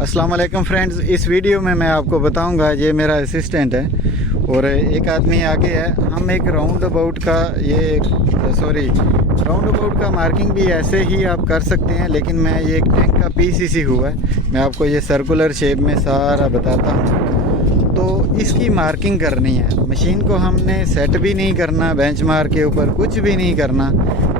अस्सलाम वालेकुम फ्रेंड्स, इस वीडियो में मैं आपको बताऊंगा, ये मेरा असिस्टेंट है और एक आदमी आगे है। हम एक राउंड अबाउट का राउंड अबाउट का मार्किंग भी ऐसे ही आप कर सकते हैं, लेकिन मैं ये एक टैंक का पीसीसी हुआ है, मैं आपको ये सर्कुलर शेप में सारा बताता हूँ। तो इसकी मार्किंग करनी है, मशीन को हमने सेट भी नहीं करना, बेंचमार्क के ऊपर कुछ भी नहीं करना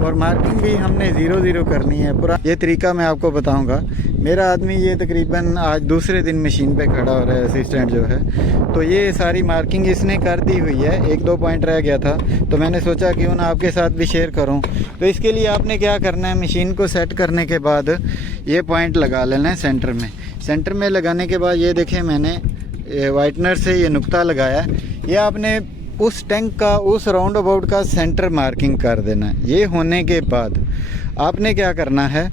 और मार्किंग भी हमने 0-0 करनी है। पूरा ये तरीका मैं आपको बताऊंगा। मेरा आदमी ये तकरीबन आज दूसरे दिन मशीन पे खड़ा हो रहा है, असिस्टेंट जो है। तो ये सारी मार्किंग इसने कर दी हुई है, 1-2 पॉइंट रह गया था तो मैंने सोचा क्यों ना आपके साथ भी शेयर करूं। तो इसके लिए आपने क्या करना है, मशीन को सेट करने के बाद ये पॉइंट लगा लेना है सेंटर में। सेंटर में लगाने के बाद ये देखें, मैंने वाइटनर से ये नुक्ता लगाया। ये आपने उस टैंक का, उस राउंड अबाउट का सेंटर मार्किंग कर देना है। ये होने के बाद आपने क्या करना है,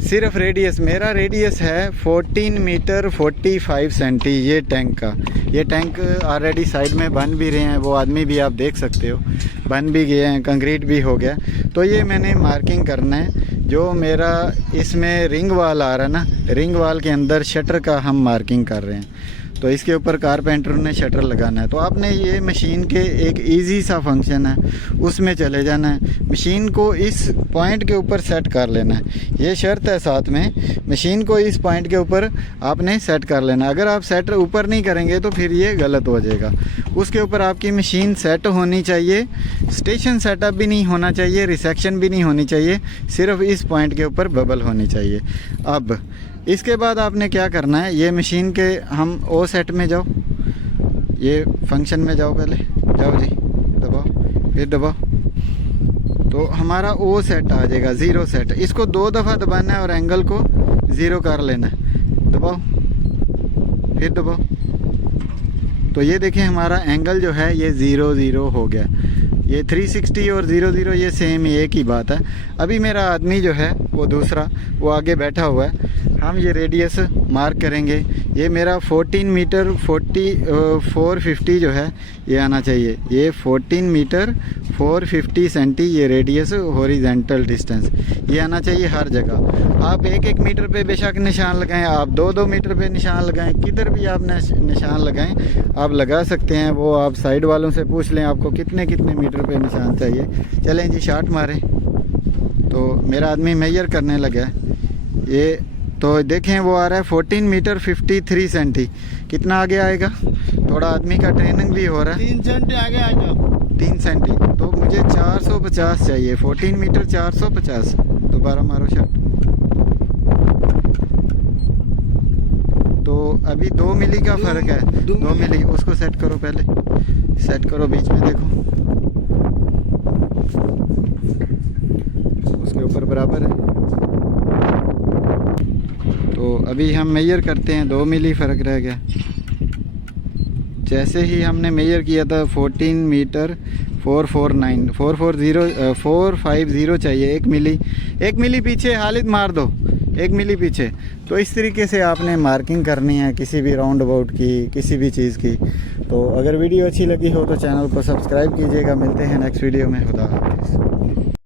सिर्फ रेडियस, मेरा रेडियस है 14 मीटर 45 सेंटी ये टैंक का। ये टैंक ऑलरेडी साइड में बन भी रहे हैं, वो आदमी भी आप देख सकते हो, बन भी गए हैं, कंक्रीट भी हो गया। तो ये मैंने मार्किंग करना है। जो मेरा इसमें रिंग वाल आ रहा है ना, रिंग वाल के अंदर शटर का हम मार्किंग कर रहे हैं। तो इसके ऊपर कारपेंटर ने शटर लगाना है। तो आपने ये मशीन के एक इजी सा फंक्शन है, उसमें चले जाना है, मशीन को इस पॉइंट के ऊपर सेट कर लेना है। ये शर्त है साथ में, मशीन को इस पॉइंट के ऊपर आपने सेट कर लेना है। अगर आप सेट ऊपर नहीं करेंगे तो फिर ये गलत हो जाएगा। उसके ऊपर आपकी मशीन सेट होनी चाहिए, स्टेशन सेटअप भी नहीं होना चाहिए, रिसेक्शन भी नहीं होनी चाहिए, सिर्फ इस पॉइंट के ऊपर बबल होनी चाहिए। अब इसके बाद आपने क्या करना है, ये मशीन के हम ओ सेट में जाओ, ये फंक्शन में जाओ, पहले जाओ जी, दबाओ, फिर दबाओ, तो हमारा ओ सेट आ जाएगा, 0 सेट। इसको 2 दफ़ा दबाना है और एंगल को 0 कर लेना है। दबाओ, फिर दबाओ, तो ये देखें हमारा एंगल जो है ये 0-0 हो गया। ये 360 और 0-0 ये सेम एक ही बात है। अभी मेरा आदमी जो है वो दूसरा, वो आगे बैठा हुआ है। हम ये रेडियस मार्क करेंगे। ये मेरा 14 मीटर 450 जो है ये आना चाहिए। ये 14 मीटर 450 सेंटी ये रेडियस हॉरिजेंटल डिस्टेंस ये आना चाहिए हर जगह। आप 1-1 मीटर पे बेशक निशान लगाएं, आप 2-2 मीटर पे निशान लगाएं, किधर भी आप निशान लगाएं आप लगा सकते हैं। वो आप साइड वालों से पूछ लें आपको कितने मीटर पे निशान चाहिए। चलें जी, शार्ट मारें। तो मेरा आदमी मेजर करने लगा है। ये तो देखें वो आ रहा है 14 मीटर 53 सेंटी। कितना आगे आएगा, थोड़ा आदमी का ट्रेनिंग भी हो रहा है। 3 सेंटी आगे आ जाओ। 3 सेंटी, तो मुझे 450 चाहिए। 14 मीटर 450। दोबारा मारो शॉट। तो अभी 2 मिली का फ़र्क है, 2 मिली। उसको सेट करो, पहले सेट करो, बीच में देखो, उसके ऊपर बराबर है। तो अभी हम मेजर करते हैं, 2 मिली फ़र्क रह गया। जैसे ही हमने मेजर किया था 14 मीटर 450 चाहिए। 1 मिली पीछे हालिद मार दो, 1 मिली पीछे। तो इस तरीके से आपने मार्किंग करनी है किसी भी राउंड अबाउट की, किसी भी चीज़ की। तो अगर वीडियो अच्छी लगी हो तो चैनल को सब्सक्राइब कीजिएगा। मिलते हैं नेक्स्ट वीडियो में। खुदा हाफ़िज़।